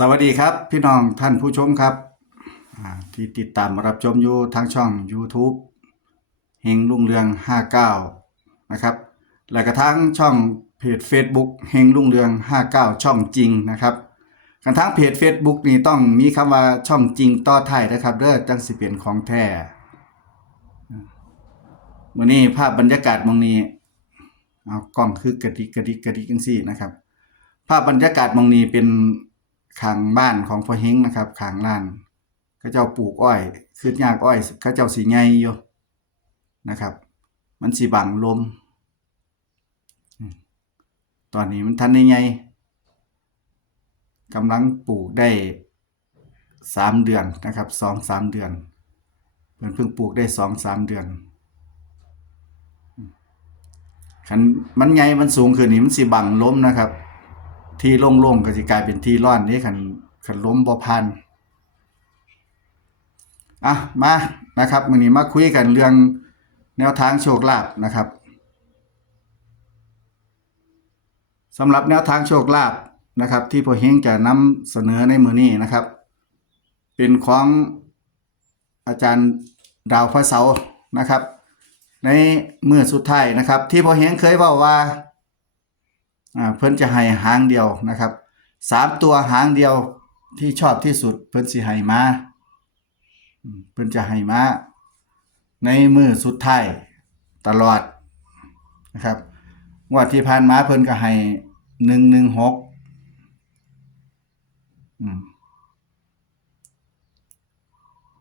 สวัสดีครับ พี่น้องท่านผู้ชมครับ ที่ติดตามรับชมอยู่ทางช่อง YouTube เฮงรุ่งเรือง 59 นะครับ และกระทั่งช่องเพจ Facebook เฮงรุ่งเรือง 59 ช่องจริงนะครับกันทั้งเพจ Facebook นี่ต้องมีคำว่าช่องจริงต่อไทยนะครับเด้อจังสิเป็นของแท้มื้อนี้ภาพบรรยากาศมองนี้เอากล้องคือกระดิกกระดิกกระดิกจังซี่นะครับ ภาพบรรยากาศมองนี้เป็น ข้างบ้านของพ่อเฮงนะครับข้างลานเขาเจ้าปลูกอ้อยคืดยากอ้อยเขาเจ้าสีใหญ่อยู่นะครับ มันสิบังลม ตอนนี้มันทันได้ใหญ่กำลังปลูกได้สามเดือนนะครับสองสามเดือนเพิ่นเพิ่งปลูกได้สองสามเดือนคันมันใหญ่มันสูงขึ้นนี่มันสิบังลมนะครับ ที่โล่งๆก็สิกลายเป็นที่ร้อนนี่คันคันล้มบ่พันอะมานะครับมื้อนี้มาคุยกันเรื่องแนวทางโชคลาภนะครับสำหรับแนวทางโชคลาภนะครับ ที่พอเฮงจะนำเสนอในมือนี้นะครับ เป็นของอาจารย์ดาวพระเสาร์นะครับ ในมื้อสุดท้ายนะครับ ที่พอเฮงเคยเว้าว่าอ่า เพิ่นจะให้หางเดียวนะครับสามตัวหางเดียวที่ชอบที่สุด เพิ่นสิให้มาเพิ่นจะให้มาในมือสุดท้ายตลอดนะครับงวดที่ผ่านมาเพิ่นก็ให้หนึ่งหนึ่งหก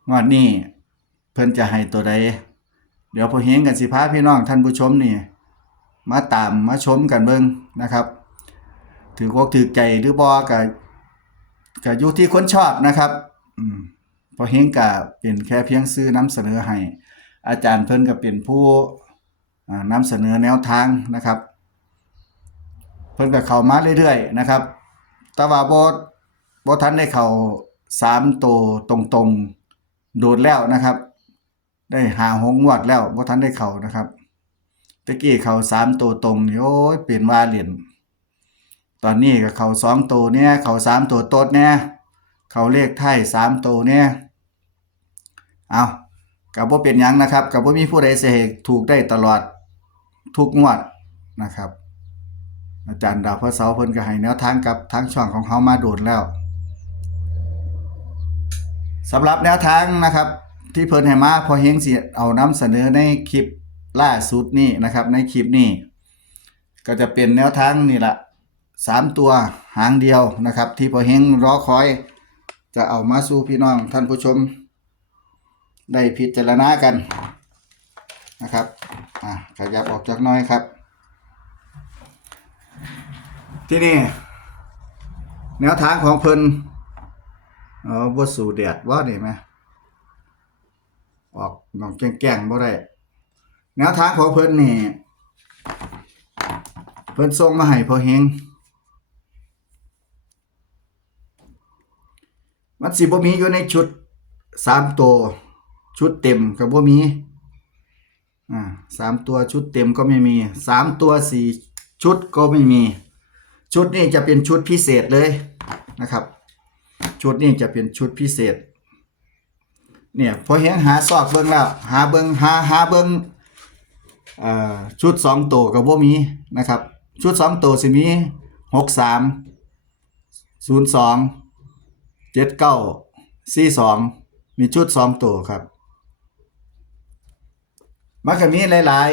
งวดนี้เพิ่นจะให้ตัวใดเดี๋ยวพอเฮงกันสิพาพี่น้องท่านผู้ชมนี่ มาตามมาชมกันเบิ่งนะครับ ถืออกถือใจหรือบ่ก็ก็อยู่ที่คนชอบนะครับอืมพอเฮงก็เป็นแค่เพียงซื้อนำเสนอให้อาจารย์เพิ่นก็เป็นผู้อ่านำเสนอแนวทางนะครับ เพิ่นก็เข้ามาเรื่อยๆนะครับ แต่ว่าบ่บ่ทันได้เข้า3ตัวตรงๆโดดแล้วนะครับ ได้หาหงงวดแล้วบ่ทันได้เข้านะครับ ตะกี้เขาสามตัวตรงนี่โอ้ยเปลี่ยนว่าเหรียญตอนนี้ก็เขาสองตัวเนี่ยเขาสามตัวโต๊ดเนี่ยเขาเลขไทยสามตัวเนี่ยเอากับว่าเป็นยังนะครับกับว่ามีผู้ใดเสียถูกได้ตลอดทุกงวดนะครับอาจารย์ดาวพระเสาเพิ่นก็ให้แนวทางกับทางช่องของเขามาโดดแล้วสำหรับแนวทางนะครับ ที่เพิ่นให้มาพอเฮงสิเอานำเสนอในคลิป ล่าสุดนี่นะครับในคลิปนี้ก็จะเป็นแนวทางนี่แหละสามตัวหางเดียวนะครับ ที่พอเฮงรอคอย จะเอามาสู่พี่น้องท่านผู้ชม ได้พิจารณากันนะครับอะขยับออกจากน้อยครับ ที่นี่ แนวทางของเพิ่นเออบสู่แดดว่านี่ไหมออกน้องแก่งๆบ่ได้ แนวทางของเพิ่นนี่ เพิ่นส่งมาให้พอเฮงมันสิบ่มีอยู่ในชุดสามตัวชุดเต็มก็บ่มีอ่าสามตัวชุดเต็มก็ไม่มีสามตัวสี่ชุดก็ไม่มี ชุดนี้จะเป็นชุดพิเศษเลยนะครับ ชุดนี้จะเป็นชุดพิเศษ เนี่ยพอเห็นหาซอกเบิ่งแล้วหาเบิ่งหาหาเบิ่ง อ่าชุดสองตัวกับว่ามีนะครับ ชุดสองตัวสิมีหกสามศูนย์สองเจ็ดเก้าสี่สองมีชุดสองตัวครับมันก็มีหลาย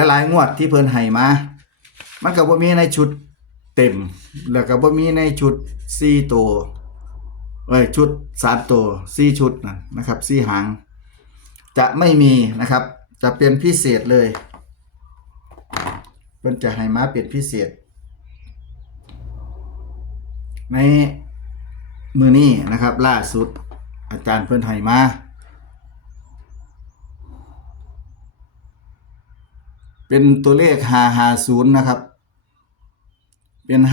ๆหลายๆงวดที่เพิ่นให้มา มันก็บ่มีในชุดเต็ม แล้วก็บ่มีในชุดสี่ตัวเอ้ยชุดสามตัวสี่ชุดนะนะครับสี่หาง จะไม่มีนะครับ จะเป็นพิเศษเลยเพิ่นจะให้มาเป็นพิเศษ ในมือนี้นะครับ ล่าสุดอาจารย์เพิ่นให้มาเป็นตัวเลข550นะครับ เป็น550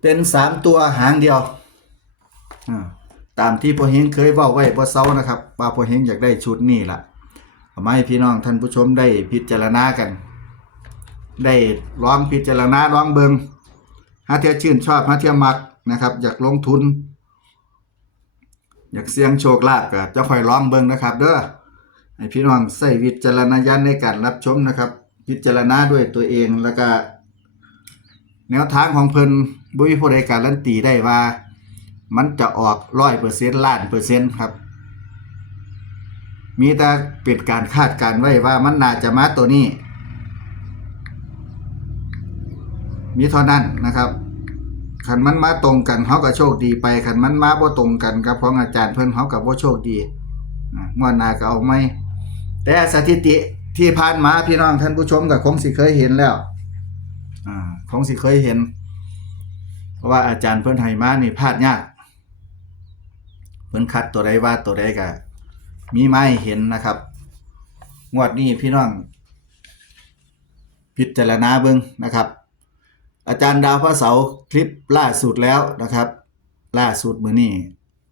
เป็นสามตัวหางเดียว ตามที่พ่อเฮงเคยว้าไว้บ่เซานะครับว่าพ่อเฮงอยากได้ชุดนี้ล่ะเอามาให้พี่น้องท่านผู้ชมได้พิจารณากัน ได้ลองพิจารณาลองเบิงหาเทียชื่นชอบหาเทียมักนะครับ อยากลงทุน อยากเสี่ยงโชคลาภก็จะคอยลองเบิงนะครับเด้อให้พี่น้องใส่วิจารณญาณในการรับชมนะครับ พิจารณาด้วยตัวเองแล้วก็ แนวทางของเพิ่นบุ้ยผู้ใดการันตีได้ว่า มันจะออกร้อยเปอร์เซ็นต์ล้านเปอร์เซ็นต์ครับ มีแต่เป็นการคาดการณ์ไว้ว่ามันน่าจะมาตัวนี้ มีเท่านั้นนะครับคันมันมาตรงกันเฮาก็โชคดีไปคันมันมาบ่ตรงกันกับของอาจารย์เพิ่นเฮาก็บ่โชคดีอะงวดหน้าก็เอาไม่ แต่สถิติที่ผ่านมาพี่น้องท่านผู้ชมก็คงสิเคยเห็นแล้วอ่าคงสิเคยเห็น เพราะว่าอาจารย์เพิ่นให้มานี่พลาดยาก พิ่นคัดตัวใดว่าตัวใดก็มีไม้เห็นนะครับ งวดนี้พี่น้อง พิจารณาเบิ่งนะครับ อาจารย์ดาวพระเสาร์คลิปล่าสุดแล้วนะครับ ล่าสุดมือนี้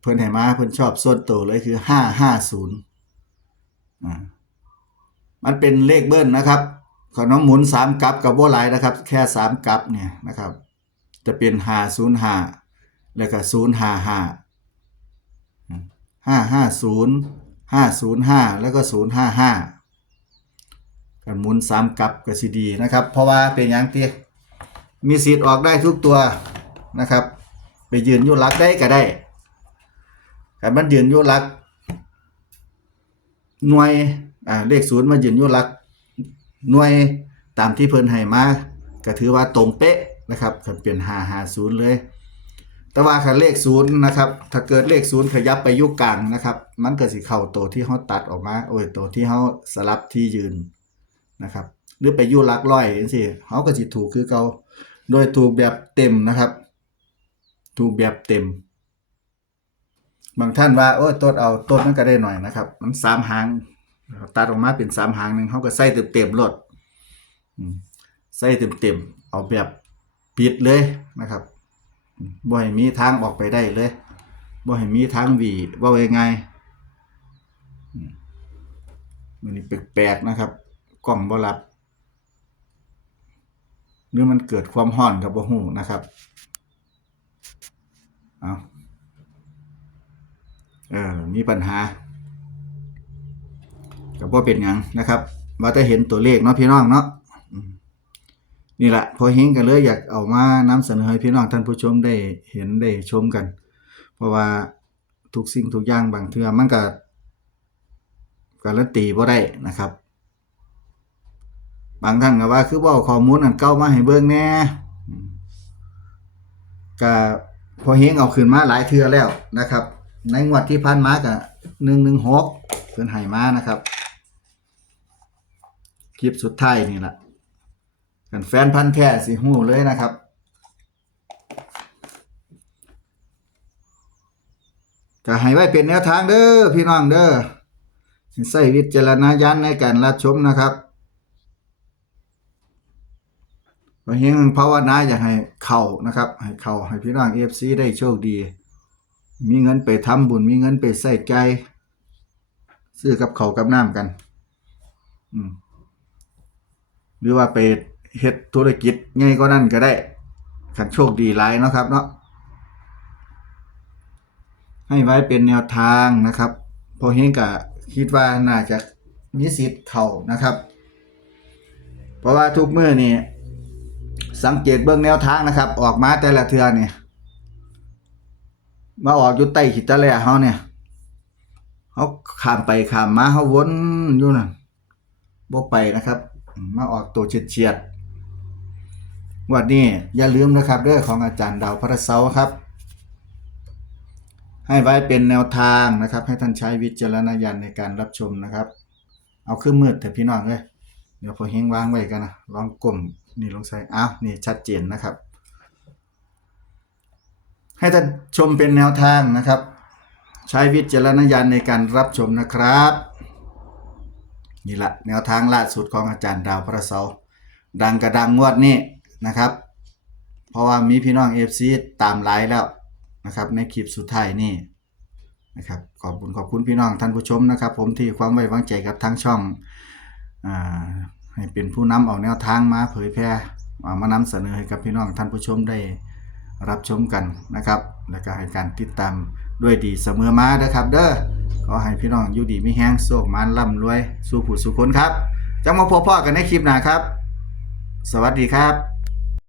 เพิ่นให้มาเพิ่นชอบส่วนตัวเลยคือ550อ่ามันเป็นเลขเบิ้ลนะครับขอน้องหมุนสามกับกับว่าหลายนะครับ แค่สามกับเนี่ยนะครับ จะเป็นห้าศูนย์ห้าแล้วก็ศูนย์ห้าห้า ห้าห้าศูนย์ห้าศูนย์ห้าแล้วก็ศูนย์ห้าห้ากันหมุนสามกับก็สิดีนะครับ เพราะว่าเป็นอย่างเตี้ยมีสิทธิ์ออกได้ทุกตัวนะครับ ไปยืนยุลักได้ก็ได้แต่มันยืนยุลัก หน่วยอ่าเลขศูนย์มายืนยุลัก หน่วยตามที่เพิ่นให้มาก็ถือว่าตรงเป๊ะนะครับคันเป็น550เลย แต่ว่าคันเลข0นย์นะครับ ถ้าเกิดเลข0ขยับไปยุกลางนะครับ มันก็สิเข้าตัวที่เฮาตัดออกมาโอ้ยตัวที่เฮาสลับที่ยืนนะครับ หรือไปยู่หลักร้อยจังซี่เฮาก็สิถูกคือเกาโดยถูกแบบเต็มนะครับ ถูกแบบเต็ม บางท่านว่าโอ้ยต้นเอาต้นมันก็ได้หน่อยนะครับ มันสามหางตัดออกมาเป็นสามหางหนึ่งเขาก็ใส่เต็มเต็มๆรถใส่เต็มเต็มๆเอาแบบปิดเลยนะครับ บ่ให้มีทางออกไปได้เลยบ่ให้มีทางวีว่ายังไงมันนี่แปลกๆนะครับ กล้องบ่รับหรือมันเกิดความห้อนกับบ่ฮู้นะครับเอาเออมีปัญหาก็บ่เป็นยังนะครับว่าแต่เห็นตัวเลขเนาะพี่น้องเนาะ นี่แหละพอเฮงกันเลยอยากเอามานำเสนอให้พี่น้องท่านผู้ชมได้เห็นได้ชมกัน เพราะว่าทุกสิ่งทุกอย่างบางเทื่อมันก็การันตีบ่ได้นะครับ บางท่านก็ว่าคือบ่เอาข้อมูลอันเก่ามาให้เบิ่งแน่ก็พอเฮงเอาขึ้นมาหลายเทื่อแล้วนะครับ ในงวดที่ผ่านมาก็116เพิ่นให้มานะครับคลิปสุดท้ายนี่แหละ กันแฟนพันธ์แท้สิหูเลยนะครับ ก็ให้ไว้เป็นแนวทางเด้อพี่น้องเด้อใส่วิจารณญาณในการรับชมนะครับขอเฮงภาวนาอยากให้เข้านะครับ ให้เข้าให้พี่น้อง FC ได้โชคดี มีเงินไปทำบุญมีเงินไปใส่ใจซื้อกับเขากับน้ำกันอืมหรือว่าไป เฮ็ดธุรกิจใหญ่ก็นั่นก็ได้ขันโชคดีหลายเนาะครับเนาะให้ไว้เป็นแนวทางนะครับ พอเฮงก็คิดว่าน่าจะมีสิทธิ์เข้านะครับ เพราะว่าทุกมื้อนี่สังเกตเบื้องแนวทางนะครับ ออกมาแต่ละเทื่อเนี่ยมาออกอยู่ใต้ขีดตะแลเฮาเนี่ยเฮาข้ามไปข้ามมาเฮาวนอยู่นั่นบ่ไปนะครับ มาออกตัวเฉียดๆ วันนี้อย่าลืมนะครับเรื่องของอาจารย์ดาวพระเสาร์ครับ ให้ไว้เป็นแนวทางนะครับ ให้ท่านใช้วิจารณญาณในการรับชมนะครับ เอาเครื่อมืดแต่พี่น้องเลยเดี๋ยวพอเฮงวางไว้กันนะลองกลมนี่ลงใส่อ้าวนี่ชัดเจนนะครับ ให้ท่านชมเป็นแนวทางนะครับ ใช้วิจารณญาณในการรับชมนะครับนี่ละแนวทางล่าสุดของอาจารย์ดาวพระเสาร์ดังกระดังงวดนี้ นะครับ เพราะว่ามีพี่น้อง FC ตามไลน์แล้วนะครับ ในคลิปสุดท้ายนี่นะครับขอบคุณขอบคุณพี่น้องท่านผู้ชมนะครับ ผมที่ความไว้วางใจกับทั้งช่องอาให้เป็นผู้นำเอาแนวทางมาเผยแพร่มามานำเสนอให้กับพี่น้องท่านผู้ชมได้รับชมกันนะครับ แล้วก็ให้การติดตามด้วยดีเสมอมาเด้อครับ เด้อขอให้พี่น้องอยู่ดีมีแห้งโชคมานร่ำรวย สู่ผู้สู่คนครับจังมาพบพ่อกันในคลิปหน้าครับ สวัสดีครับ